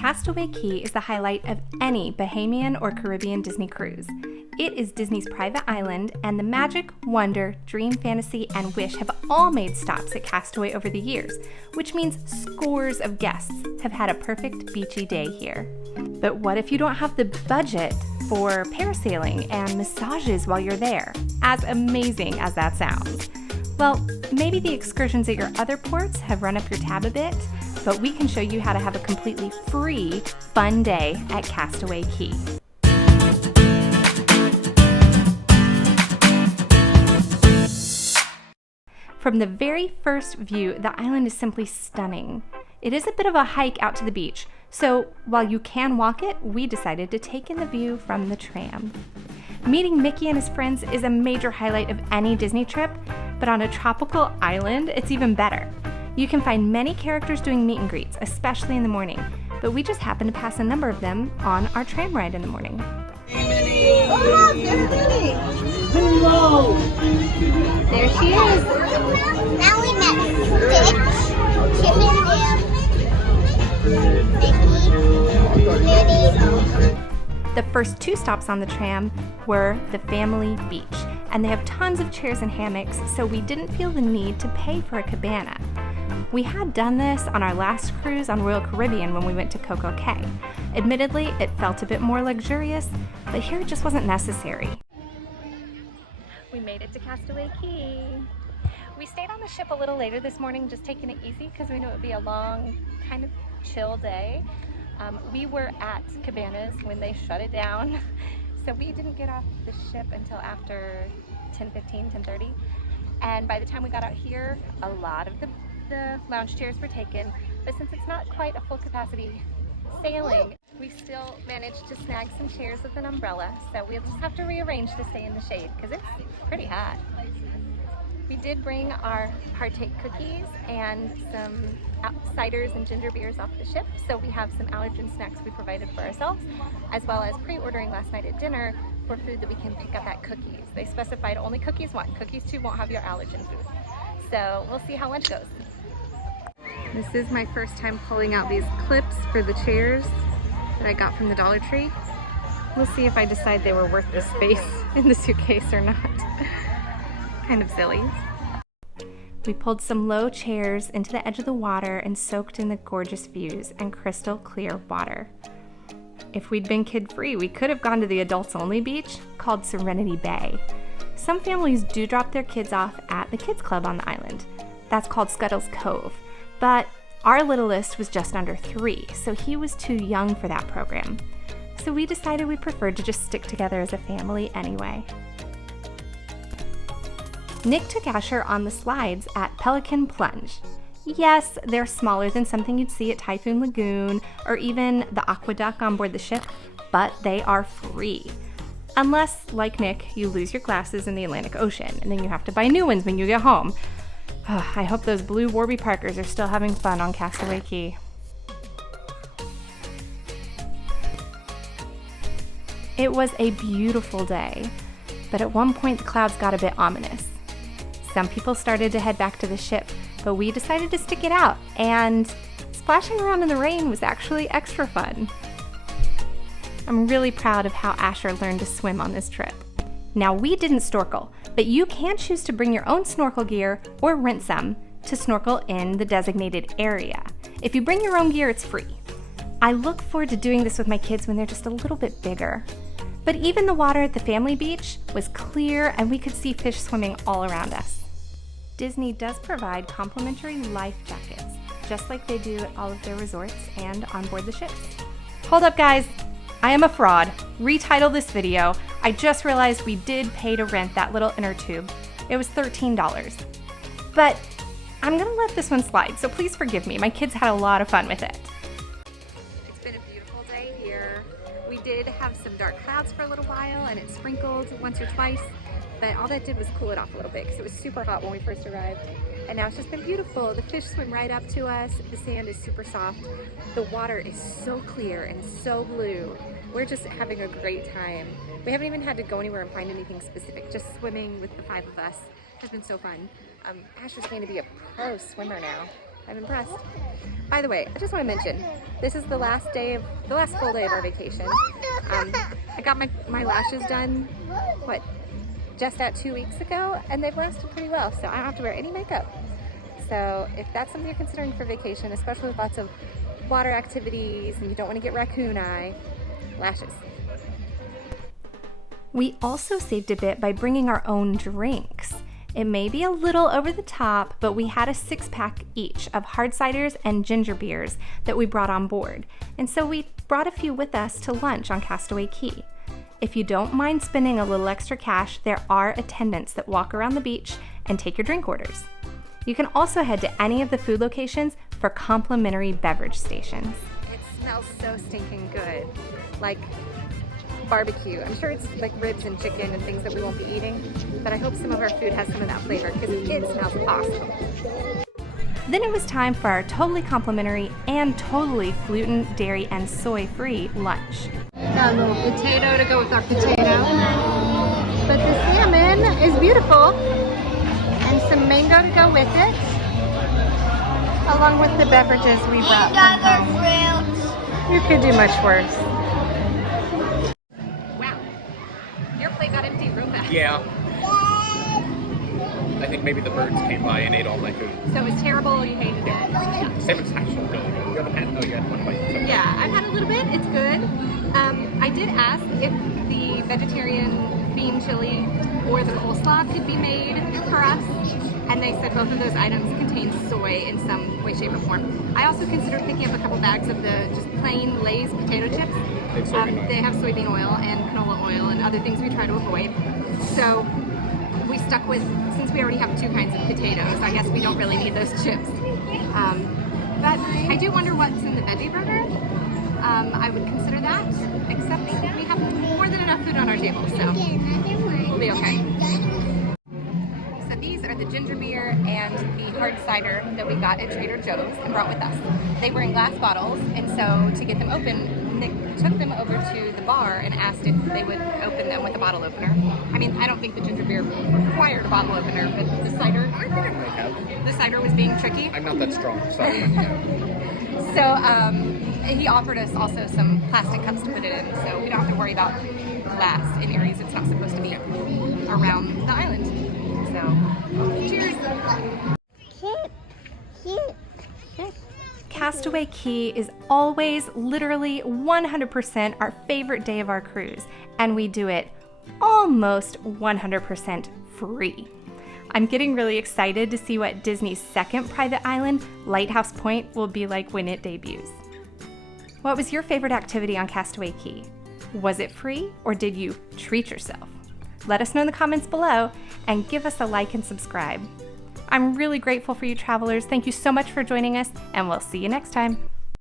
Castaway Cay is the highlight of any Bahamian or Caribbean Disney cruise. It is Disney's private island, and the magic, wonder, dream, fantasy, and wish have all made stops at Castaway over the years, which means scores of guests have had a perfect beachy day here. But what if you don't have the budget for parasailing and massages while you're there? As amazing as that sounds. Well, maybe the excursions at your other ports have run up your tab a bit, but we can show you how to have a completely free, fun day at Castaway Cay. From the very first view, the island is simply stunning. It is a bit of a hike out to the beach, so while you can walk it, we decided to take in the view from the tram. Meeting Mickey and his friends is a major highlight of any Disney trip, but on a tropical island, it's even better. You can find many characters doing meet and greets, especially in the morning, but we just happened to pass a number of them on our tram ride in the morning. Oh, there's Minnie! Hello! There she is! Now we met Stitch, Chip and Dale, Mickey, The first two stops on the tram were the family beach, and they have tons of chairs and hammocks, so we didn't feel the need to pay for a cabana. We had done this on our last cruise on Royal Caribbean when we went to Coco Cay. Admittedly, it felt a bit more luxurious, but here it just wasn't necessary. We made it to Castaway Cay. We stayed on the ship a little later this morning, just taking it easy because we knew it would be a long, kind of chill day. We were at Cabanas when they shut it down, so we didn't get off the ship until after 10:15, 10:30. And by the time we got out here, a lot of the lounge chairs were taken, but since it's not quite a full capacity sailing, we still managed to snag some chairs with an umbrella, so we'll just have to rearrange to stay in the shade because it's pretty hot. We did bring our partake cookies and some ciders and ginger beers off the ship, so we have some allergen snacks we provided for ourselves, as well as pre-ordering last night at dinner for food that we can pick up at Cookies. They specified only Cookies 1. Cookies 2 won't have your allergen food. So we'll see how lunch goes. This is my first time pulling out these clips for the chairs that I got from the Dollar Tree. We'll see if I decide they were worth the space in the suitcase or not. Kind of silly. We pulled some low chairs into the edge of the water and soaked in the gorgeous views and crystal clear water. If we'd been kid-free, we could have gone to the adults-only beach called Serenity Bay. Some families do drop their kids off at the kids club on the island. That's called Scuttle's Cove, but our littlest was just under 3, so he was too young for that program. So we decided we preferred to just stick together as a family anyway. Nick took Asher on the slides at Pelican Plunge. Yes, they're smaller than something you'd see at Typhoon Lagoon or even the Aqueduct on board the ship, but they are free. Unless, like Nick, you lose your glasses in the Atlantic Ocean and then you have to buy new ones when you get home. I hope those blue Warby Parkers are still having fun on Castaway Cay. It was a beautiful day, but at one point the clouds got a bit ominous. Some people started to head back to the ship, but we decided to stick it out, and splashing around in the rain was actually extra fun. I'm really proud of how Asher learned to swim on this trip. Now, we didn't snorkel, but you can choose to bring your own snorkel gear or rent some to snorkel in the designated area. If you bring your own gear, it's free. I look forward to doing this with my kids when they're just a little bit bigger. But even the water at the family beach was clear and we could see fish swimming all around us. Disney does provide complimentary life jackets, just like they do at all of their resorts and on board the ships. Hold up, guys. I am a fraud. Retitle this video. I just realized we did pay to rent that little inner tube. It was $13. But I'm gonna let this one slide, so please forgive me. My kids had a lot of fun with it. It's been a beautiful day here. We did have some dark clouds for a little while and it sprinkled once or twice, but all that did was cool it off a little bit because it was super hot when we first arrived. And now it's just been beautiful. The fish swim right up to us. The sand is super soft. The water is so clear and so blue. We're just having a great time. We haven't even had to go anywhere and find anything specific. Just swimming with the 5 of us has been so fun. Asher's going to be a pro swimmer now. I'm impressed. By the way, I just want to mention, this is the last full day of our vacation. I got my lashes done, just at 2 weeks ago, and they've lasted pretty well, so I don't have to wear any makeup. So if that's something you're considering for vacation, especially with lots of water activities and you don't want to get raccoon eye, lashes. We also saved a bit by bringing our own drinks. It may be a little over the top, but we had a 6-pack each of hard ciders and ginger beers that we brought on board. And so we brought a few with us to lunch on Castaway Cay. If you don't mind spending a little extra cash, there are attendants that walk around the beach and take your drink orders. You can also head to any of the food locations for complimentary beverage stations. It smells so stinking good, like barbecue. I'm sure it's like ribs and chicken and things that we won't be eating, but I hope some of our food has some of that flavor because it smells awesome. Then it was time for our totally complimentary and totally gluten, dairy, and soy-free lunch. Got a little potato to go with our potato, but the salmon is beautiful, and some mango to go with it, along with the beverages we brought from home. You could do much worse. Your plate got empty real fast. Yeah. I think maybe the birds came by and ate all my food. So it was terrible, you hated it? Yeah. Salmon's actually really good. You haven't had? Oh, you had one bite. So. Yeah, I've had a little bit. It's good. I did ask if the vegetarian bean chili or the coleslaw could be made for us, and they said both of those items contain soy in some way, shape, or form. I also considered picking up a couple bags of the just plain Lay's potato chips. They have soybean oil and canola oil and other things we try to avoid. So we stuck with, since we already have 2 kinds of potatoes, I guess we don't really need those chips. But I do wonder what's in the veggie burger. I would consider that, except we have more than enough food on our table, so we'll be okay. So these are the ginger beer and the hard cider that we got at Trader Joe's and brought with us. They were in glass bottles, and so to get them open, Nick took them over to the bar and asked if they would open them with a bottle opener. I mean, I don't think the ginger beer required a bottle opener, but the cider, I think it might have. The cider was being tricky. I'm not that strong, sorry. So he offered us also some plastic cups to put it in, so we don't have to worry about glass in areas it's not supposed to be around the island. So, cheers! Castaway Cay is always, literally 100% our favorite day of our cruise, and we do it almost 100% free. I'm getting really excited to see what Disney's second private island, Lighthouse Point, will be like when it debuts. What was your favorite activity on Castaway Cay? Was it free, or did you treat yourself? Let us know in the comments below, and give us a like and subscribe. I'm really grateful for you travelers. Thank you so much for joining us, and we'll see you next time.